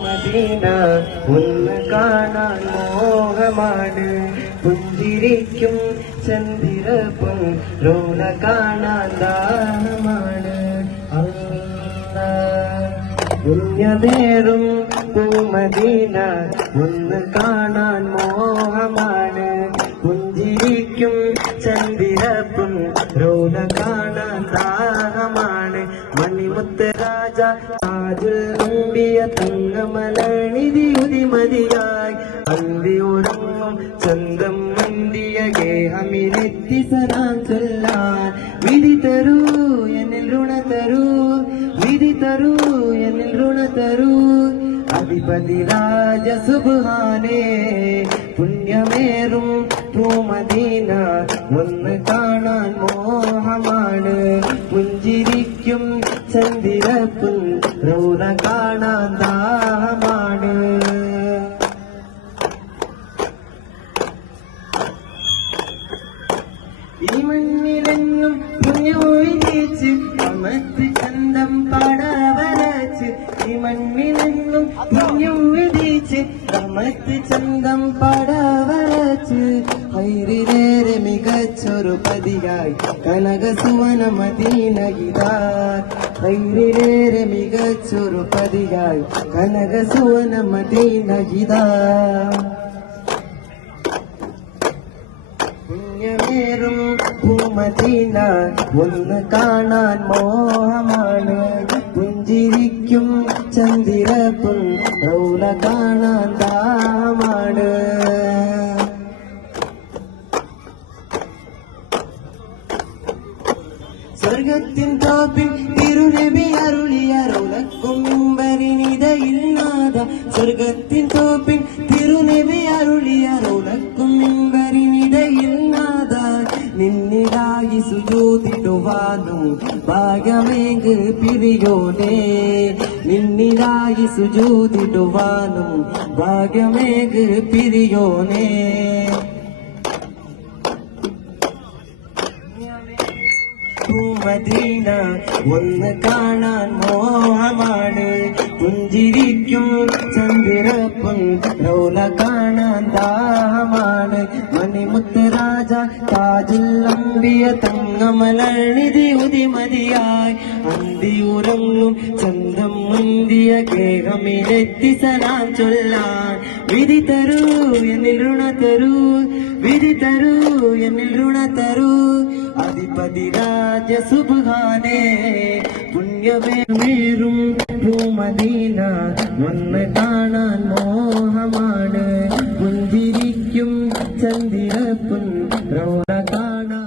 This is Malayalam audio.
മദീന ഒന്ന് കാണാൻ മോഹമാണ് പുഞ്ചിരിക്കും ചന്ദ്രപ്പും റോണ കാണാൻ ദാഹമാണ് പുണ്യമേറും പൂമദീന ഒന്ന് കാണാൻ മോഹമാണ് പുഞ്ചിരിക്കും ചന്ദ്രപ്പും റോണ കാണാൻ ദാഹമാണ് മണിമുത്ത് രാജ താജുൽ അംബിയ തങ്കമലനിധി ഉദിമതിയായി അന്തിയുറങ്ങും ചന്തം മന്ദിയ ഗേഹമിനെത്തി സലാം ചൊല്ലാൻ വിധി തരൂ എന്നിൽ ഋണ തരൂ വിധി തരൂ എന്നിൽ ഋണ തരൂ അധിപതി രാജ സുബ്ഹാനേ പുണ്യമേറും പൂമദീന ഒന്ന് കാണാൻ മോഹമാണ് പുഞ്ചിരിക്കും ചന്ദ്രപ്പും റൗന കാണാൻ ദാഹമാണ് ഈ മണ്ണിലെങ്ങും പുണ്യോയിച്ച് അമർത്തി ചന്തം പടവരച്ച് ഈ മണ്ണിലെങ്ങും പുണ്യോയിച്ച് അമർത്തി ചന്തം പടവരച്ച് ഹൈറിലേറെ മികച്ചൊരു പതിയായി കനകസുവന മദീന ഇതാ ഹൈറിലേറെ മികച്ചൊരു പതിയായി കനകസുവന മദീന ഇതാ പുണ്യമേറും പൂമദീന ഒന്ന് കാണാൻ മോഹമാണ് പുഞ്ചിരിക്കും ചന്ദ്രപ്പും റൗല കാണാൻ ദാഹമാണ് സ്വർഗത്തിൻ തോപ്പിൽ തിരുനബി അരുളിയ റൗലക്കും മിമ്പരിനിതയിൽ നാദ സ്വർഗത്തിൻ തോപ്പിൽ തിരുനബി അരുളിയ റൗലക്കും മിമ്പരിനിതയിൽ നാദ നിന്നിലായി സുജൂദിടുവാനും ഭാഗ്യമേങ്ക് പിരിയോനേ നിന്നിലായി സുജൂദിടുവാനും ഭാഗ്യമേങ്ക് പിരിയോനേ മദീന ഒന്ന് കാണാൻ മോഹമാണ് പുഞ്ചിരിക്കും ചന്ദ്രപ്പും റൗല കാണാൻ ദാഹമാണ് മണിമുത്ത് രാജ താജുൽ അംബിയ തങ്കമലനിധി ഉദിമതിയായി അന്തിയുറങ്ങും ചന്തം മുന്തിയ കേഹമിലെത്തി സലാം ചൊല്ലാൻ വിധി തരൂ എന്നിൽ ഋണ തരൂ വിധി തരൂ എന്നിൽ ഋണ തരൂ അധിപതി രാജ സുബ്ഹാനേ പുണ്യമേറും പൂമദീന ഒന്ന് കാണാൻ മോഹമാണ് പുഞ്ചിരിക്കും ചന്ദ്രപ്പും റൗന കാണാൻ